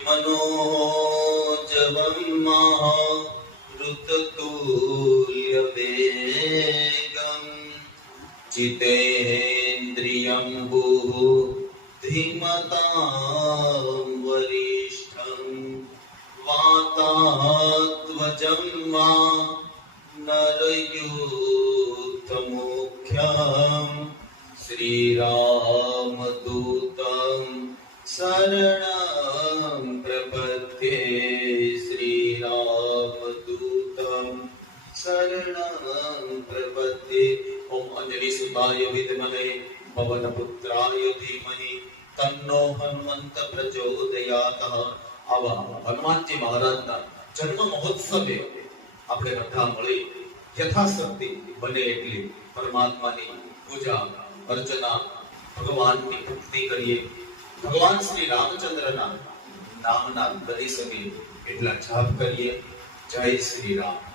मनोजवं महारुततुल्यवेगं जितेन्द्रियं बुद्धिमतां वरिष्ठं वातात्मजं नरयूथमुख्यं श्रीरामदूतं शरणं प्रपद्ये श्रीरामदूतं शरणं प्रपद्ये। ओम अंजलि सुताय विद्महे पवनपुत्राय धीमहि तन्नो हनुमंत प्रचोदयात्। आवा हनुमानजी महाराजના જન્મ મહોત્સવે આપણે બધા મળી યથાશક્તિ બને એટલી પરમાત્માની પૂજા અર્ચના ભગવાનની ભક્તિ કરીએ, ભગવાન શ્રી રામચંદ્રના નામના બની શકે એટલા જાપ કરીએ। જય શ્રી રામ।